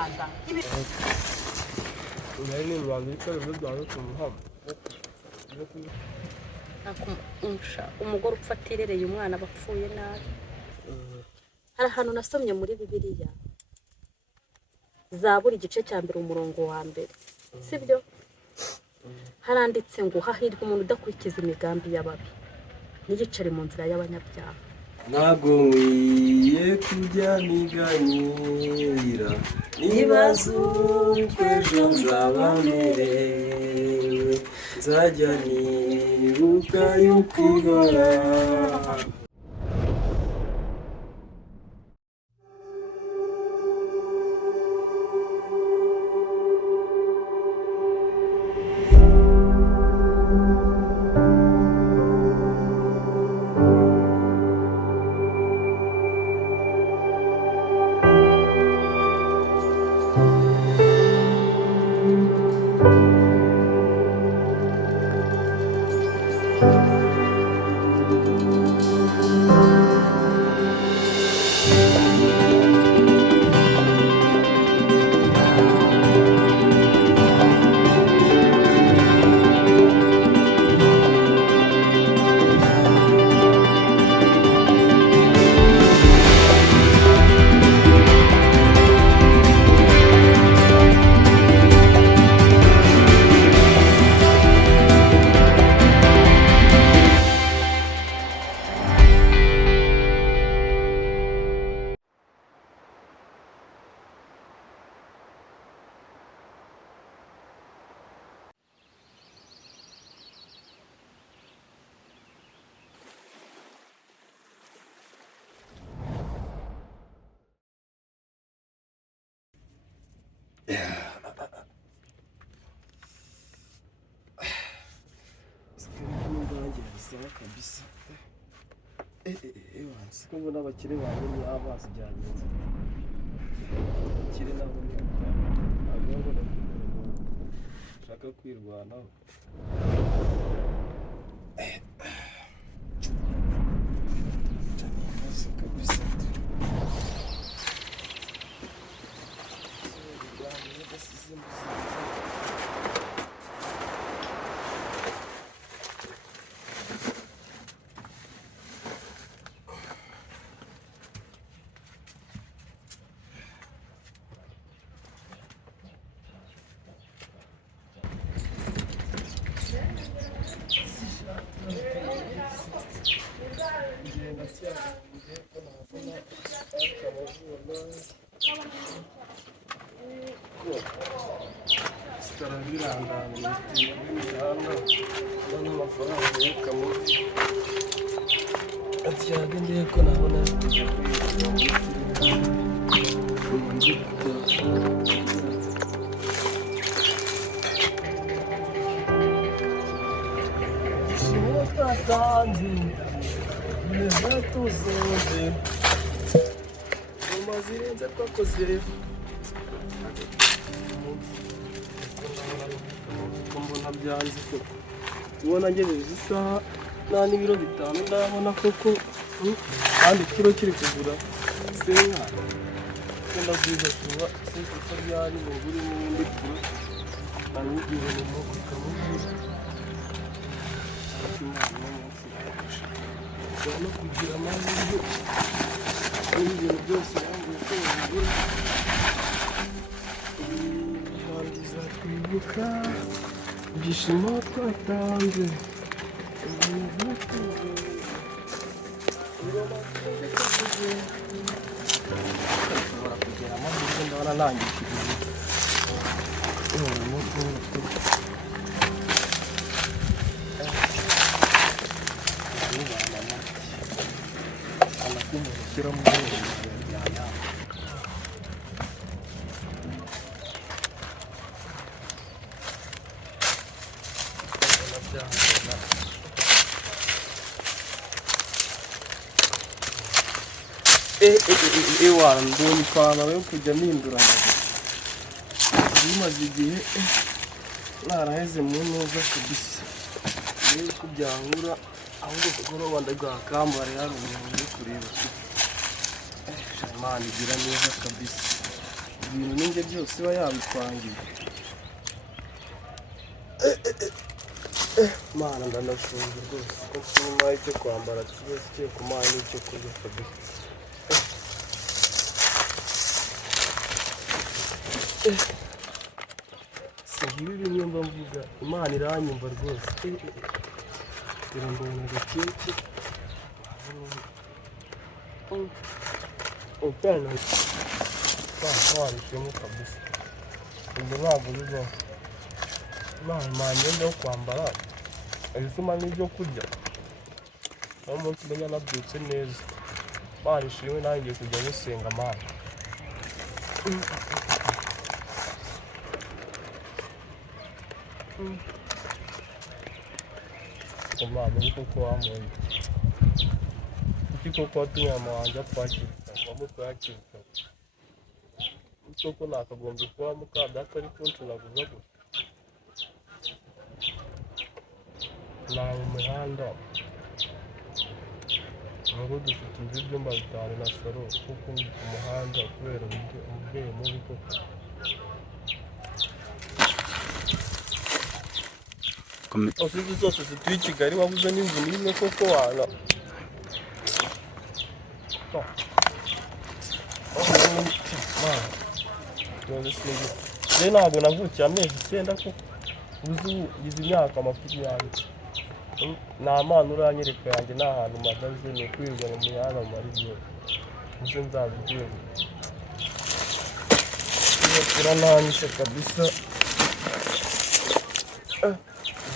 ntaza Nani wandika ibyo tumuhama umugore upfa atirereye umwana bapfuye nabi. Hari ahantu nasomye muri Bibiliya Zaburi igice cya mbere umurongo wa mbere, sibyo? Haranditse ngo hahirwa umuntu udakurikiza imigambi y'ababi n'igiceri mu nzira y'abanyabyaha. ntabwo nkwiye kujya niganyira nibaza uko ejo nzaba merewe nzajya nibuka yuko ihora. Kabisa siko mbona abakire banyine amazi byagenze abakire nabo ntabwo ushaka kwirwanaho. Kabisa mbona byanze ko ubona ngejeje isaha nta n'ibiro bitanu ndabona koko kandi ikiro kiri kugura senkana ndabwiza kuba sekuta ryari mu buri n'indi kiro nanyigire mu moko kamubwira ariko imana n'umunsi ushobora no kugira amahirwe n'ibintu byose yambuye ko babigura birangiza twibuka ibyishimo twatanze ushobora kugira amahirwe ndabona nangikiriye ewana mbonye ipantaro yo kujya mpinduranya bimaze igihe naraheze mu ntuza kabisa rero ko byahura ahubwo kugoroba ndagakambara hari umuntu uri kureba Imana igira neza kabisa ibintu ninjye byose iba yabitwangiye. Mana ndanashonje rwose ko kunyuma icyo kwambara cyose cyo kumara n'icyo kurya kabisa. Singibi bimwe mba mvuga Imana iranyumva rwose. Irambona gakeke. Upana. Warishemo kabisa. Ubwo ntabwo bibaho. Imana imyenda yo kwambara ibisuma n'ibyo kurya. Uwo munsi menya nabyutse neza. Barishimwe nanjye kujya gusenga Mana. Imana uko ko wamuye. Iki koko watumye mama wanjye apfakirika wamutwe yakirika. Koko nakagombye kuba muka data ari kuncunaguza gusa. Na mu mihanda ngo dufite ibyumba bitanu na salo kuko umuhanda kubera umubyeyi mubi koko. Ofisi zose zituye i Kigali wabuze n'inzu n'imwe koko wana. Rero ntabwo navukiye amezi 9 koko uzi izi myaka 20. Nta mpano uranyereka yanjye nta hantu mpagaze ni ukwirirwa mu mihanda mu mariyo uze nzabigenda turananyise kabisa.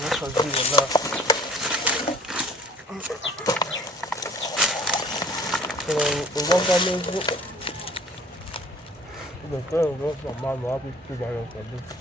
Nakazibona ugonga neza ugakorerwa mama wabikubaya kabisa.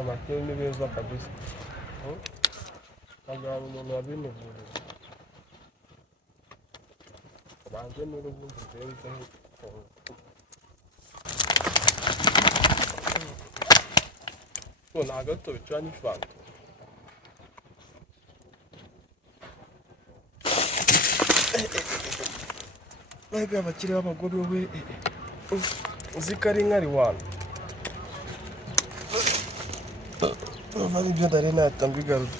Amakuru ni beza kabisa. Kagaba umuntu wabinuvura. Banze n'urubuga rweza. So nagato bicanye fanta. Mwebwe abakiri b'abagore we uzikari nkari wana. Vani byo ndarena yatambigaruka.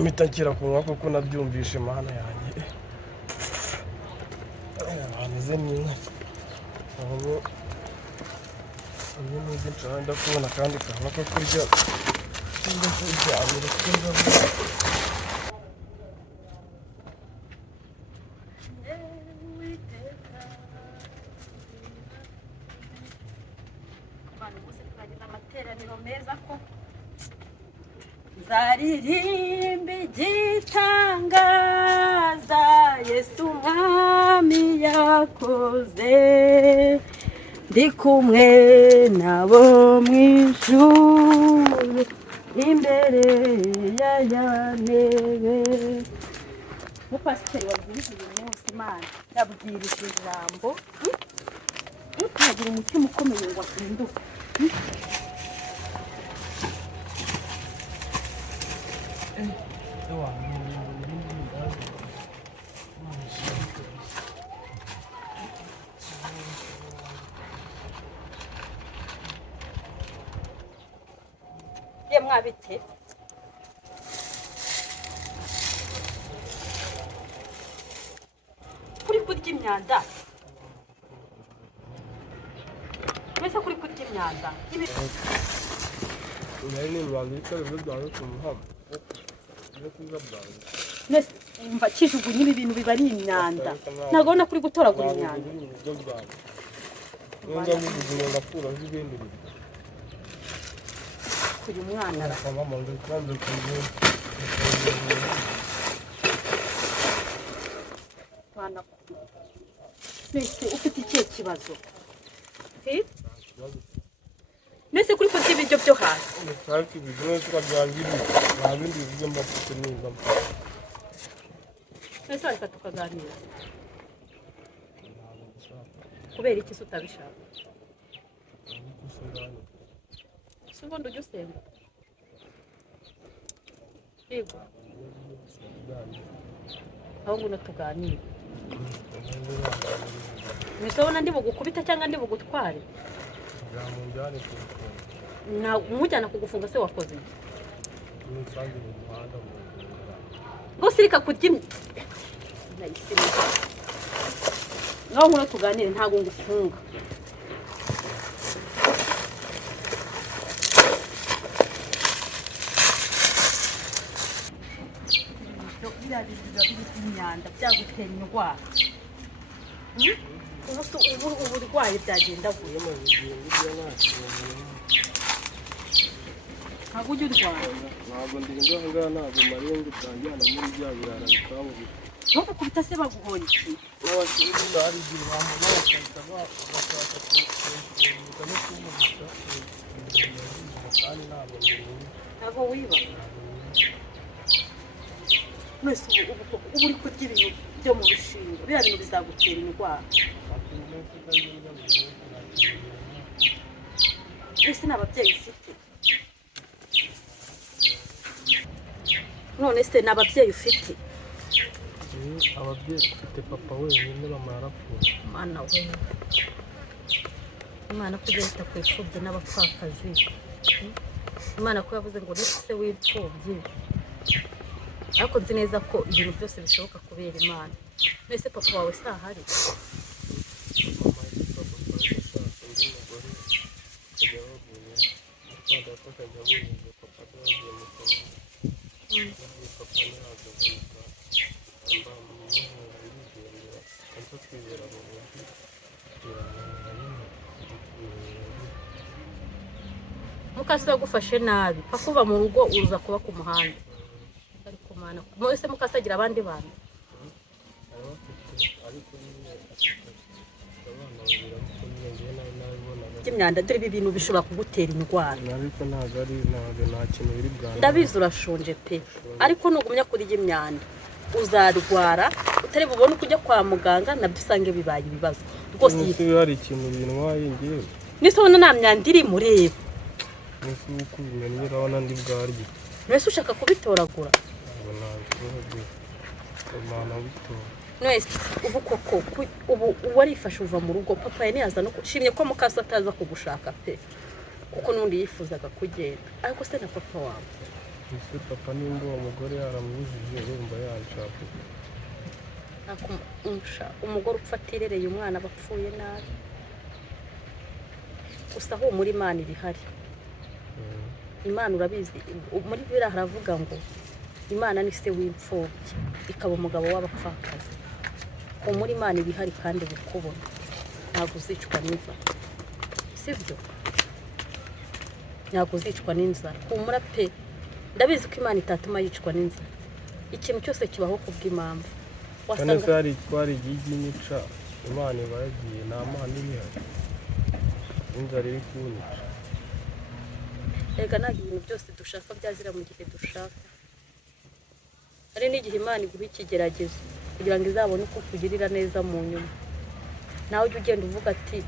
Mitakira kunywa kuko nabyumvishe Mana yanjye. Bameze n'inka. Abo uyu nzi nshanda kubona kandi kana ko kurya. Singa kurya abirukunda. Zaririmba igitangaza Yesu umwami yakoze ndi kumwe nabo mu ijuru imbere ya ntebe. Umupasiteri wabwirije uyu munsi Imana yabwirije ijambo ntukagira umutima ukomeye ngo ahinduke. Mwabite kuri kurya imyanda mwese kuri kurya imyanda ni rwandika bivuga ko muhamba yo kuza bwangu nese umva kijugunye ibi bintu bibari imyanda nagona kuri gutoragura imyanda nza muvuga ngakura zibindi uyu mwana ara mama ngo kwanze kuzi bana nese ufite ikihe kibazo nese kuri kurya ibiryo byo hasi cyaki ibiryo twabyangira nabindi bivuga mbafite neza nese ariko tukaganira kubera iki utabishaka ubundi ujya usenga yego aho nguno tuganire Nisabona ndi bugukubita cyangwa ndi bugutware Nzamunjyane kugufunga. na umujyana kugufunga se wakoze Nsange mu muhanda mu ngo sirika kurya ngaho nkuru tuganire ntago ngufunga imyanda byagutera indwara uburwayi byagenda gute ntabwo ujya urwara ntabwo ndi ngaha ntabwo mariye ngo utanjyana muri bya birara bikabubira ntugukubita se baguhoye iki n'abakiriya hari igihe bamubona bakahita bashaka kumurika no kumurika kandi ntabwo wiba mwese ubu uri kurya ibintu byo mu rushingo biriya bintu bizagutera indwara ese ni ababyeyi ufite none se ni ababyeyi ufite ababyeyi ufite papa wenyine mama yarapfuye mwana we imana ko ugahita ku ipfubyi n'abapfakazi imana ko yavuze ngo ni se w'ipfubyi ariko nzi neza ko ibintu byose bishoboka kubera imana mbese papa wawe si ahari mukase wagufashe nabi pakuva mu rugo uza kuba ku muhanda ariko mana mwese mukase agira abandi bantu by'imyanda dore ibi bintu bishobora kugutera indwara ariko ntabwo nta kintu biri bwana ndabizi urashonje pe ariko nugumya kurya imyanda uzarwara utari bubone uko ujya kwa muganga nabyo usange bibaye ibibazo rwose iyi hari ikintu bintwaye ngewe nisabona nta myanda iri mureba nisi uko ubimenye urabona ndi bwarye mwese ushaka kubitoragura mwese ubu koko ubu warifashe uva mu rugo papa yaniyaza no kushimye ko mukase ataza kugushaka pe kuko n'undi yifuzaga kugenda ariko se na papa wawe ese papa nimba uwo mugore yaramwujije urumva yanshaka umugore upfa atirereye umwana bapfuye nabi gusa aho muri Imana irihari Imana urabizi muri biriya haravuga ngo Imana ni se w'imfubyi ikaba umugabo w'abapfakazi muri Imana ibihari kandi bukubona ntabwo uzicwa n'inzara sibyo ntabwo uzicwa n'inzara humura pe ndabizi ko Imana itatuma yicwa n'inzara ikintu cyose kibaho kubw'impamvu wasanga hari twari iginica Imana ibagiye nta mana ihari inzara iri kunyica ega ntabwo ibintu byose dushaka byazira mu gihe dushaka hari n'igihe Imana iguha ikigeragezo kugira ngo izabone uko kugirira neza mu nyuma nawe ujye ugenda uvuga ati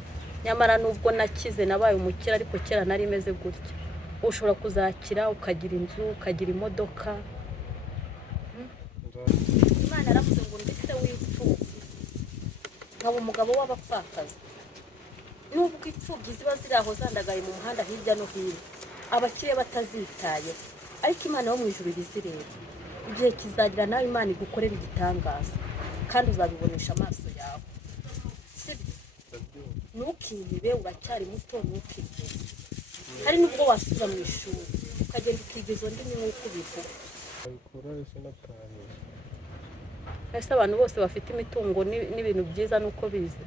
nyamara nubwo nakize nabaye umukire ariko kera nari meze gutya ushobora kuzakira ukagira inzu ukagira imodoka Imana yaravuze ngo ndetse w'imfubyi nkaba umugabo w'abapfakazi nubwo imfubyi ziba ziri aho zandagaye mu muhanda hirya no hino abakire batazitaye ariko Imana yo mu ijuru ibizireba igihe kizagira nawe Imana igukorera igitangaza kandi uzabibonesha amaso yawe ntukibe uracyari muto ntukibe hari nubwo wasubiza mu ishuri ukagenda ukiga izo ndimi nk'uko ubivuga ese abantu bose bafite imitungo n'ibintu byiza nuko bize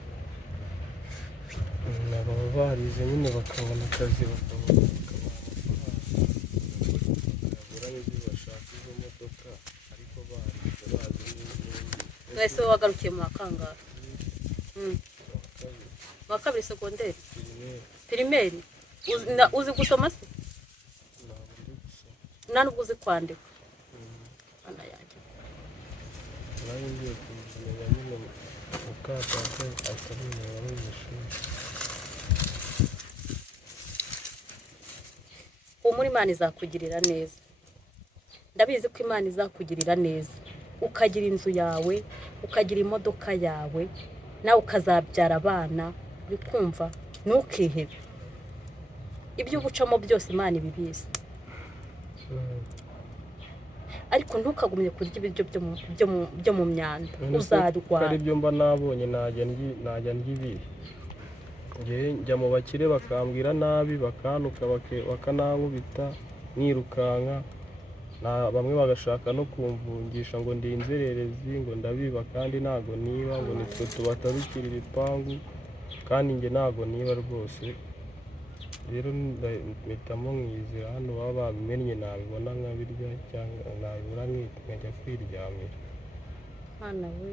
baba barize nyine bakabona akazi bakabona mwese wagarukiye mu makangahe wa kabiri segonderi pirimeri uzi gusoma se nta nubwo uzi kwandika ana yanjye nayo ngiye kumenya nyine mukadata akabimenya mu ishuri muri Imana izakugirira neza ndabizi ko Imana izakugirira neza ukagira inzu yawe ukagira imodoka yawe nawe ukazabyara abana bikumva ntukihebe ibyo ubucamo byose Imana ibibizi ariko ntukagumye kurya ibiryo byo mu myanda uzarwara ari byo mba nabonye najya ndya ibi njya mu bakire bakambwira nabi bakanuka bakanankubita nirukanka bamwe bagashaka no kumvungisha ngo ndi inzererezi ngo ndabiba kandi ntago niba ngo nitwe tubatarukira ibipangu kandi njye ntago niba rwose rero mpitamo nkizira hano baba babimennye nabibona nkabirya cyangwa nabibura nkajya kwiryamira Mana we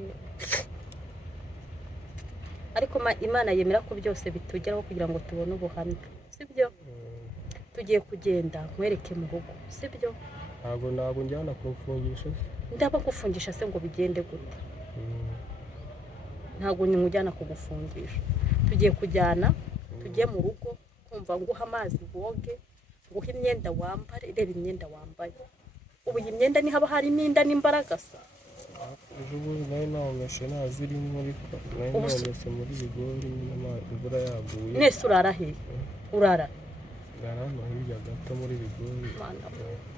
ariko Imana yemera ko byose bitugeraho kugira ngo tubone ubuhamya sibyo tugiye kugenda nkwereke mu rugo sibyo ntabwo njyana kumfungisha ndaba kufungisha se ngo bigende gute ntabwo njyana kugufungisha tugiye kujyana tugiye mu rugo kumva nguha amazi woge nguha imyenda wambare reba imyenda wambaye ubu iyi myenda ni haba harimo inda n'imbaraga sa ejo bundi nawe nawumeshe nazirimo ariko nawe nawumese muri bigori imvura yaguye nese urara hehe urara hano hirya gato muri bigori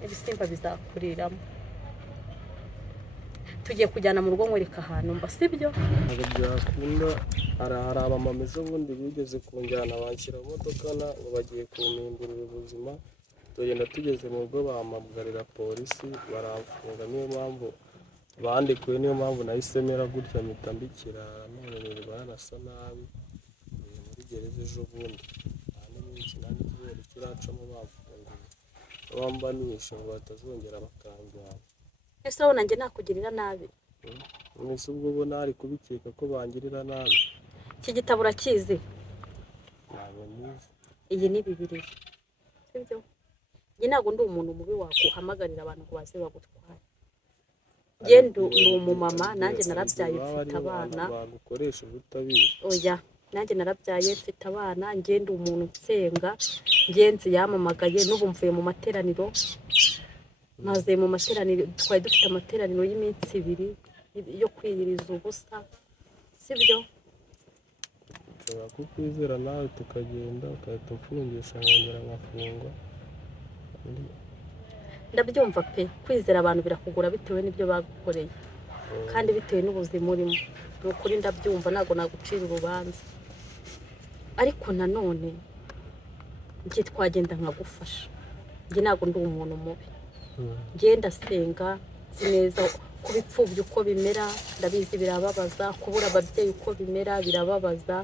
ibisimba bizakuriramo tugiye kujyana mu rugo nkwereka ahantu mba sibyo ntabwo byakunda hari abamama ejo bundi bigeze kunjyana banshyira mu modoka ngo bagiye kumpindurira ubuzima tugenda tugeze mu rugo bahamagaririra polisi baramfunga niyo mpamvu bandikuye niyo mpamvu nahise mera gutya mpita mbikira none nirirwa nanasa nabi muri gereza ejo bundi nani kubera ikiracamo bafunguye bamba nishe ngo batazongera bakanjyana ese urabona njye nakugirira nabi mwese ubwo ubona hari kubikeka ko bangirira nabi iki gitabo urakizi ntabwo nizi iyi ni Bibiliya sibyo njye ntabwo ndi umuntu mubi waguhamagarira abantu ngo baze bagutware njye ndi umumama nanjye narabyaye mfite abana bagukoresha ubutabizi oya nanjye narabyaye mfite abana njye ndi umuntu nsenga ngenzi yamamagaye n'ubu mvuye mu materaniro maze mu materaniro twari dufite amateraniro y'iminsi 2 yo kwiyiriza ubusa sibyo ushobora kukwizera nawe tukagenda ukahita umfungisha nkongera nkafungwa ndabyumva pe kwizera abantu birakugura bitewe n'ibyo bagukoreye kandi bitewe n'ubuzima urimo ni ukuri ndabyumva ntabwo nagucira urubanza ariko nanone njye twagenda nkagufasha njye ntabwo ndi umuntu mubi njye ndasenga nzi neza kuba ipfubyi uko bimera ndabizi birababaza kubura ababyeyi uko bimera birababaza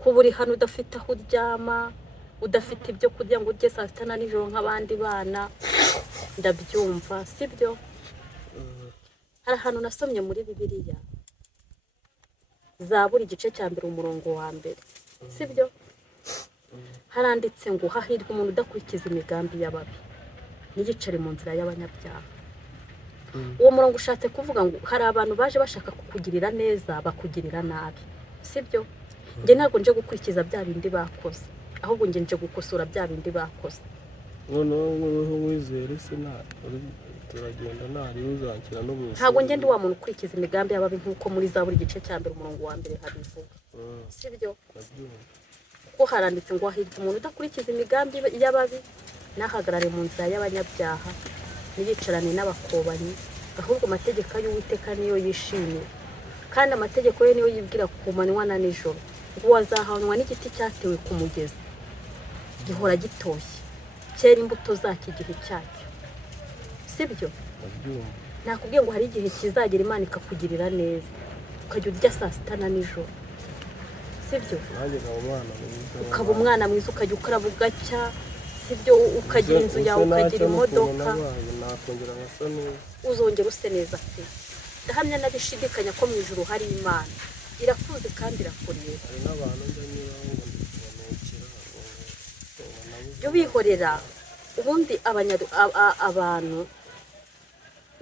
kuba uri hano udafite aho uryama udafite ibyo kurya ngo urye saa sita na nijoro nk'abandi bana ndabyumva sibyo hari ahantu nasomye muri Bibiliya Zaburi igice cya 1 umurongo wa 1 sibyo haranditse ngo hahirwa umuntu udakurikiza imigambi y'ababi n'igicari mu nzira y'abanyabyaha uwo murongo ushatse kuvuga ngo hari abantu baje bashaka kukugirira neza bakugirira nabi sibyo njye ntabwo nje gukurikiza bya bindi bakoze ahubwo njye nje gukosora bya bindi bakoze noneho wizere se turagenda ntari uzankira no bose ntabwo njye ndi wa muntu ukurikiza imigambi y'ababi nk'uko muri Zaburi igice cya 1 umurongo wa 1 habivuga sibyo ko haranditse ngo hahirwa umuntu udakurikiza imigambi y'ababi nahagarare mu nzira y'abanyabyaha niyicarane n'abakobanyi ahubwo amategeko y'Uwiteka niyo yishimiye kandi amategeko ye niyo yibwira ku manywa na nijoro ngo wazahanwa n'igiti cyatewe ku mugezi gihora gitoshye cyera imbuto zacyo igihe cyacyo sibyo nakubwiye ngo hari igihe kizagera Imana ikakugirira neza ukajya urya saa sita na nijoro sibyo ukaba umwana mwiza ukajya ukaraba ugacya sibyo ukagira inzu yawe ukagira imodoka uzongera use neza pe ndahamya nabishidikanya ko mu ijuru hari Imana irakuzi kandi irakureba hari n'abantu njya byo bihorera ubundi abantu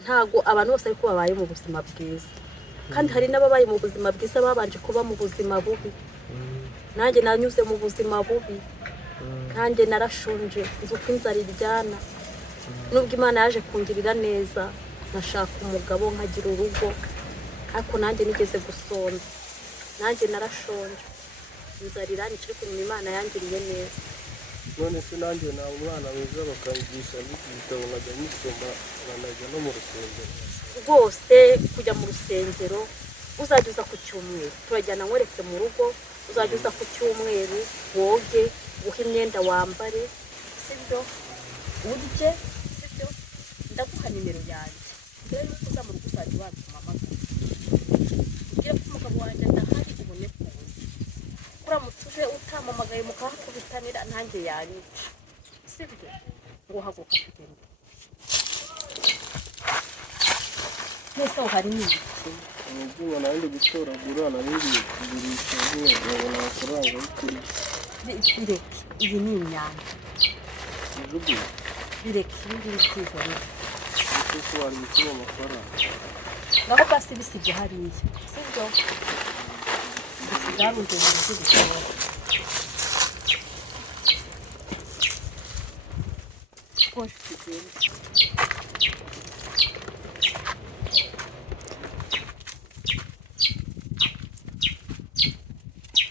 ntago abantu bose ariko babaye mu buzima bwiza kandi hari n'ababaye mu buzima bwiza babanje kuba mu buzima bubi nanjye nanyuze mu buzima bubi nanjye narashonje nzi uko inzara iryana nubwo Imana yaje kungirira neza nkashaka umugabo nkagira urugo ariko nanjye nigeze gusonza, nanjye narashonje, inzara iranyica ariko nyuma Imana yangiriye neza. none se nanjye nta umwana mwiza bakanyigisha n'iki gitabo nkajya nyisoma nkanajya no mu rusengero. Rwose kujya mu rusengero uzajya uza ku cyumweru, turajyana nkwereke mu rugo, uzajya uza ku cyumweru woge, uhe imyenda wambare, sibyo urye, sibyo ndaguha nimero yanjye, mbere y'uko uza mu rugo uzajya wampamagara ubwire ko umugabo wanjye adahari ubone kuza. Uramutse uje utampamagaye mukahakubitanira nanjye yanyica, sibyo ngo haguka tugende. Nese aho hari n'ibiki Ubwo nari ndi gutoragura nari ngiye kugurisha nyine nkabona amafaranga yo kurya. bireke, iyi ni imyanda, Bijuguye bireke ibi ngibi byizanira. ese ko wari gutuma amafaranga. Ngaho basi bisibye hariya, sibyo bisibye harunze ibintu by'ibishoro. Rwose tugende.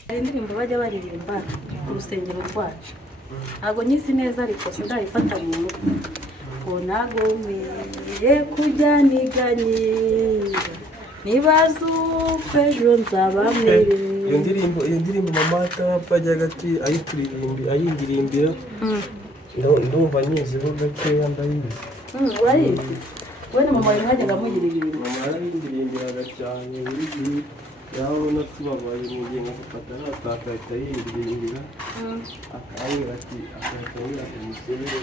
Hari indirimbo bajya baririmba ku rusengero rwacu, ntabwo nyizi neza ariko sindayifata mu mutwe. Ngo ntabwo nkwiye kujya niganyira, nibaza uko ejo nzaba merewe. Iyo ndirimbo mama atapfa ajyaga ayindirimbira ndumva nyiziho gakeya ndayizi. Urayizi? Wowe na mama wawe mwajyaga muyiririmba? Mama yarayindirimbiraga cyane buri gihe, yabona tubabaye mu gihe nkafata nataka agahita yindirimbira akambwira ati musubire.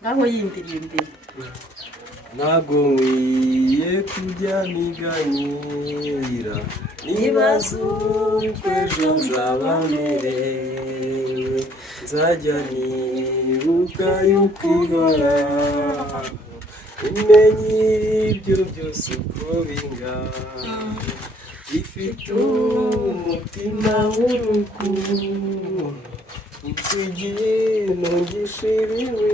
Ngaho yindirimbira. Ntabwo nkwiye kujya niganyira, nibaza uko ejo nzaba merewe, nzajya nibuka yuko ihora imenye ibyo byose uko bingana, ifite umutima w'urukundo, usigiye ntugishiriwe.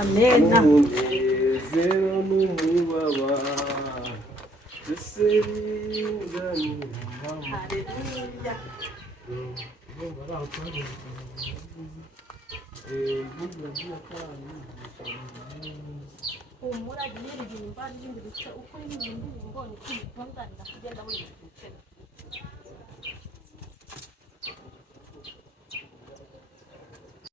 Amena. Umunezero n'umubabaro byose biganira. Haleluya. Humura, yiririmba n'ibindi bice uko iririmba ngo ni kwitondana kugenda wirinda.